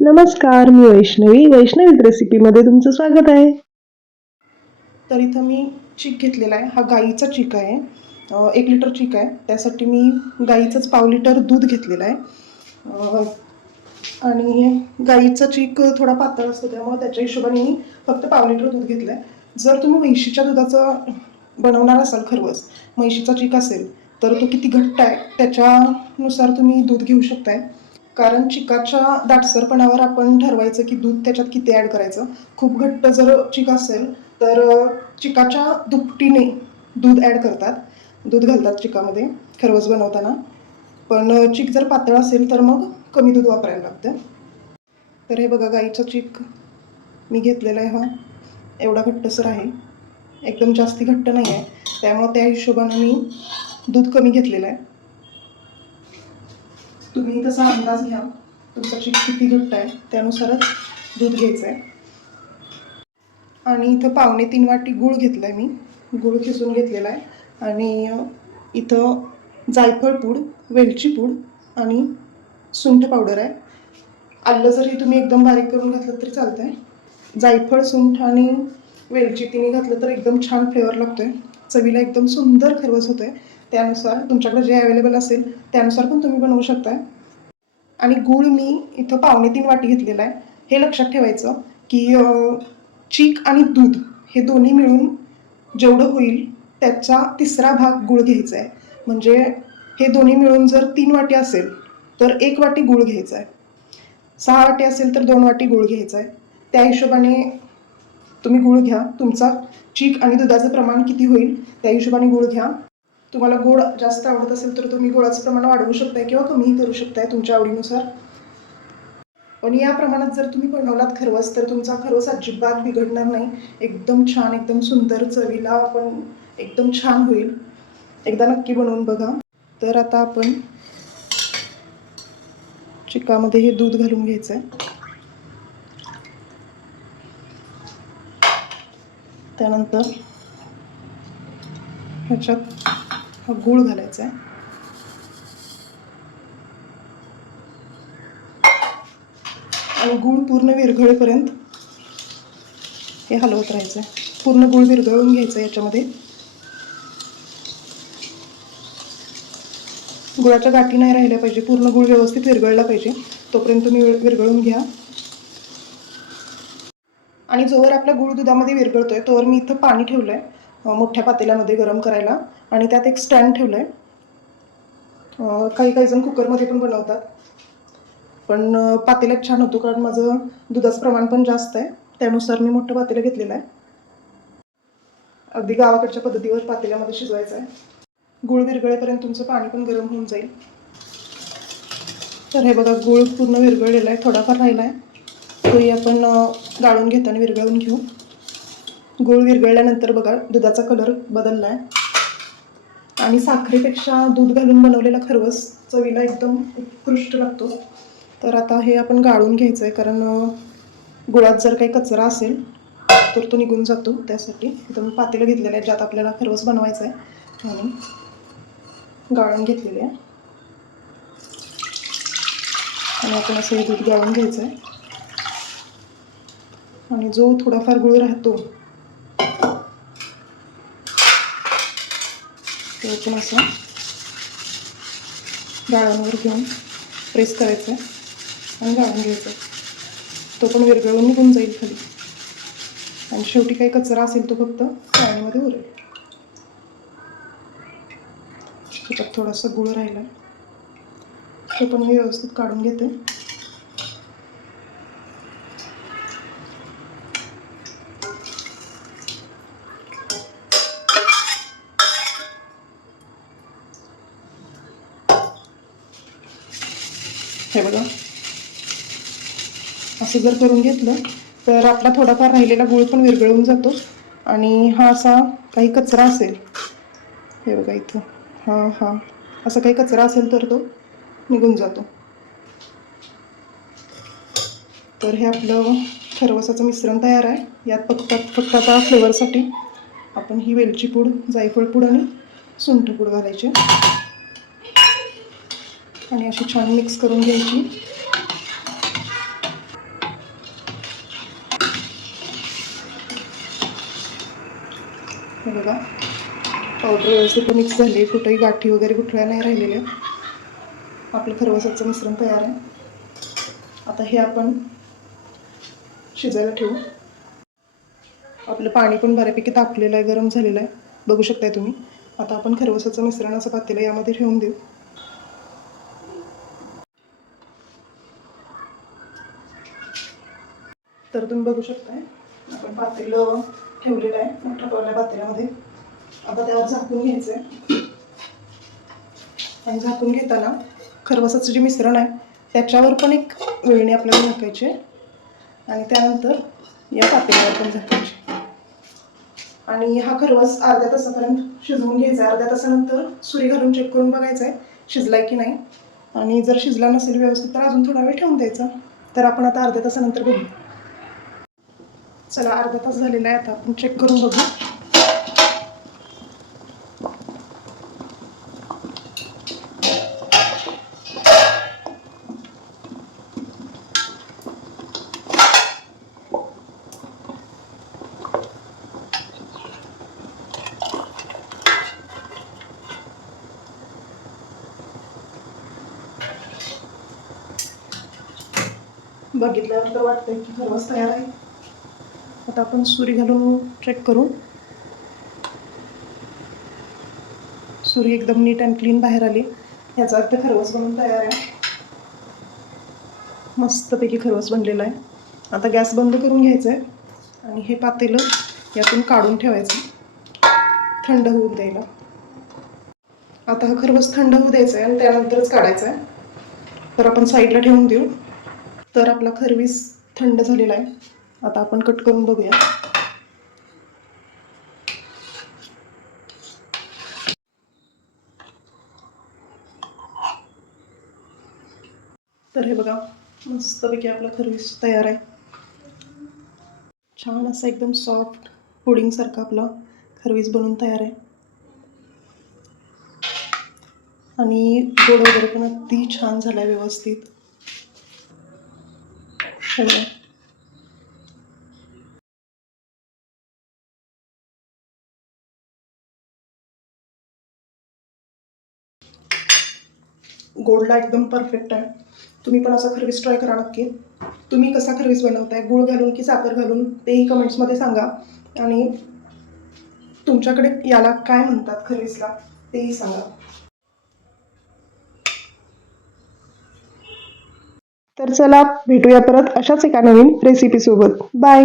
नमस्कार, मी वैष्णवीच रेसिपीमध्ये तुमचं स्वागत आहे. तर इथं मी चीक घेतलेला आहे. हा गाईचा चीक आहे. 1 लिटर चीक आहे. त्यासाठी मी गाईचंच पाव लिटर दूध घेतलेलं आहे. आणि गाईचा चीक थोडा पातळ असतो, त्यामुळे त्याच्या हिशोबाने मी फक्त पाव लिटर दूध घेतलं आहे. जर तुम्ही म्हैशीच्या दुधाचं बनवणार असाल खरवस, म्हैशीचा चीक असेल, तर तो किती घट्ट आहे त्याच्यानुसार तुम्ही दूध घेऊ शकताय. कारण चिकाच्या दाटसरपणावर आपण ठरवायचं की दूध त्याच्यात किती ॲड करायचं. खूप घट्ट जर चिक असेल तर चिकाच्या दुपटीने दूध ॲड करतात, दूध घालतात चिकामध्ये खरवस बनवताना. पण चिक जर पातळ असेल तर मग कमी दूध वापरायला लागतं. तर हे बघा, गाईचा चीक मी घेतलेला आहे. हा एवढा घट्टसर आहे, एकदम जास्ती घट्ट नाही आहे, त्यामुळे त्या हिशोबाने मी दूध कमी घेतलेलं आहे. तुम्ही तसा अंदाज घ्या, तुमचा चीक किती घट्ट आहे त्यानुसारच दूध घ्यायचं आहे. आणि इथं 3.25 वाटी गूळ घेतला आहे मी, गूळ खिसून घेतलेला आहे. आणि इथं जायफळ पूड, वेलची पूड आणि सुंठ पावडर आहे. आलं जरी तुम्ही एकदम बारीक करून घातलं तरी चालतं आहे. जायफळ, सुंठ आणि वेलची तिन्ही घातलं तर एकदम छान फ्लेवर लागतो आहे, चवीला एकदम सुंदर खरवस होतो आहे. त्यानुसार तुमच्याकडे जे अवेलेबल असेल त्यानुसार पण तुम्ही बनवू शकताय. आणि गूळ मी इथं 3.25 वाटी घेतलेला आहे. हे लक्षात ठेवायचं की चीक आणि दूध हे दोन्ही मिळून जेवढं होईल त्याचा 3रा भाग गूळ घ्यायचा आहे. म्हणजे हे दोन्ही मिळून जर 3 वाटी असेल तर 1 वाटी गूळ घ्यायचा आहे. 6 वाटी असेल तर 2 वाटी गूळ घ्यायचा आहे. त्या हिशोबाने तुम्ही गूळ घ्या. तुमचा चीक आणि दुधाचं प्रमाण किती होईल त्या हिशोबाने गूळ घ्या. तुम्हाला गोड जास्त आवडत असेल तर तुम्ही गोडाचं प्रमाण वाढवू शकताय किंवा कमीही करू शकताय तुमच्या आवडीनुसार. पण या प्रमाणात जर तुम्ही बनवलात खरवस तर तुमचा खरवस अजिबात बिघडणार नाही. एकदम छान, एकदम सुंदर, चवीला पण एकदम छान होईल. एकदा नक्की बनवून बघा. तर आता आपण चिकामध्ये हे दूध घालून घ्यायचं आहे. त्यानंतर ह्याच्यात हा गूळ घालायचा आहे. आणि गूळ पूर्ण विरघळेपर्यंत हे हलवत राहायचं आहे. पूर्ण गूळ विरघळून घ्यायचं आहे याच्यामध्ये. गुळाच्या गाठी नाही राहिल्या पाहिजे, पूर्ण गूळ व्यवस्थित विरघळला पाहिजे, तोपर्यंत तुम्ही विरघळून घ्या. आणि जोवर आपला गूळ दुधामध्ये विरघळतोय तोवर मी इथं पाणी ठेवलं आहे मोठ्या पातेल्यामध्ये गरम करायला. आणि त्यात एक स्टँड ठेवलं आहे. काही जण कुकरमध्ये पण बनवतात, पण पातेल्यात छान होतो कारण माझं दुधाचं प्रमाण पण जास्त आहे, त्यानुसार मी मोठं पातेलं घेतलेलं आहे. अगदी गावाकडच्या पद्धतीवर पातेल्यामध्ये शिजवायचं आहे. गूळ विरघळेपर्यंत तुमचं पाणी पण गरम होऊन जाईल. तर हे बघा, गूळ पूर्ण विरघळलेला आहे, थोडाफार राहिला आहे, तोही आपण गाळून घेताना विरघळून घेऊ. गूळ विरघळल्यानंतर बघा दुधाचा कलर बदलला आहे. आणि साखरेपेक्षा दूध घालून बनवलेला खरवस चवीला एकदम उत्कृष्ट लागतो. तर आता हे आपण गाळून घ्यायचं आहे, कारण गुळात जर काही कचरा असेल तर तो निघून जातो. त्यासाठी इथं मी पातेलं घेतलेलं आहे ज्यात आपल्याला खरवस बनवायचं आहे आणि गाळून घेतलेले आहे. आणि आपण असं हे दूध गाळून घ्यायचं आहे. आणि जो थोडाफार गुळ राहतो तो आपण असं गाळांवर घेऊन प्रेस करायचं आहे आणि गाळून घ्यायचं आहे. तो पण विरघळून निघून जाईल खाली. आणि शेवटी काही कचरा असेल तो फक्त चाळणीमध्ये उरेल. त्याच्यात थोडासा गुळ राहिला, तो पण मी व्यवस्थित काढून घेते. हे बघा, असं जर करून घेतलं तर आपला थोडाफार राहिलेला गूळ पण विरघळून जातो. आणि हा असा काही कचरा असेल, हे बघा इथं, हा असा काही कचरा असेल तर तो निघून जातो. तर हे आपलं खरवसाचं मिश्रण तयार आहे. यात फक्त आता फ्लेवरसाठी आपण ही वेलची पूड, जायफळ पूड आणि सुंठ पूड घालायची आणि अशी छान मिक्स करून घ्यायची. हे बघा पावडर व्यवस्थित मिक्स झाली, कुठेही गाठी वगैरे गुठळ्या नाही राहिलेल्या. आपलं खरवसाचं मिश्रण तयार आहे. आता हे आपण शिजायला ठेवू. आपलं पाणी पण बऱ्यापैकी तापलेलं आहे, गरम झालेलं आहे, बघू शकताय तुम्ही. आता आपण खरवसाचं मिश्रण असं पातेलं यामध्ये ठेवून देऊ. तर तुम्ही बघू शकताय आपण पातेलं ठेवलेलं आहे मोठ्या पातेल्यामध्ये. आता त्यावर झाकून घ्यायचं आहे आणि झाकून घेताना खरवसाचं जे मिश्रण आहे त्याच्यावर पण एक वेळणी आपल्याला झाकायची आहे आणि त्यानंतर या पातेल्यावर पण झाकायची. आणि हा खरवस अर्ध्या तासापर्यंत शिजवून घ्यायचा आहे. अर्ध्या तासानंतर सुरी घालून चेक करून बघायचं आहे शिजलाय की नाही. आणि जर शिजला नसेल व्यवस्थित तर अजून थोडा वेळ ठेवून द्यायचा. तर आपण आता अर्ध्या तासानंतर बघू. चला, अर्धा तास झालेला आहे. आता आपण चेक करून बघू. बघितल्यावर तर वाटतंय की खरवस तयार आहे. आता आपण सुरी घालून चेक करू. सुरी एकदम नीट अँड क्लीन बाहेर आली, याचा अर्थ खरवस बनवून तयार आहे. मस्तपैकी खरवस बनलेला आहे. आता गॅस बंद करून घ्यायचा आहे आणि हे पातेलं यातून काढून ठेवायचं, थंड होऊन द्यायला. आता हा खरवस थंड होऊ द्यायचा आहे आणि त्यानंतरच काढायचा आहे. तर आपण साईडला ठेवून देऊ. तर आपला खरवस थंड झालेला आहे. आता आपण कट करून बघूया. तर हे बघा, मस्तपैकी आपला खरवस तयार आहे. छान असं एकदम सॉफ्ट पुडिंगसारखा आपला खरवस बनवून तयार आहे. आणि गोड वगैरे पण अगदी छान झाला आहे व्यवस्थित. गोडला एकदम परफेक्ट आहे. तुम्ही पण असा खरवस ट्राय करा नक्की. तुम्ही कसा खरवस बनवताय, गूळ घालून की साखर घालून, तेही कमेंट्समध्ये सांगा. आणि तुमच्याकडे याला काय म्हणतात खरवसला तेही सांगा. तर चला, भेटूया परत अशाच एका नवीन रेसिपी सोबत. बाय.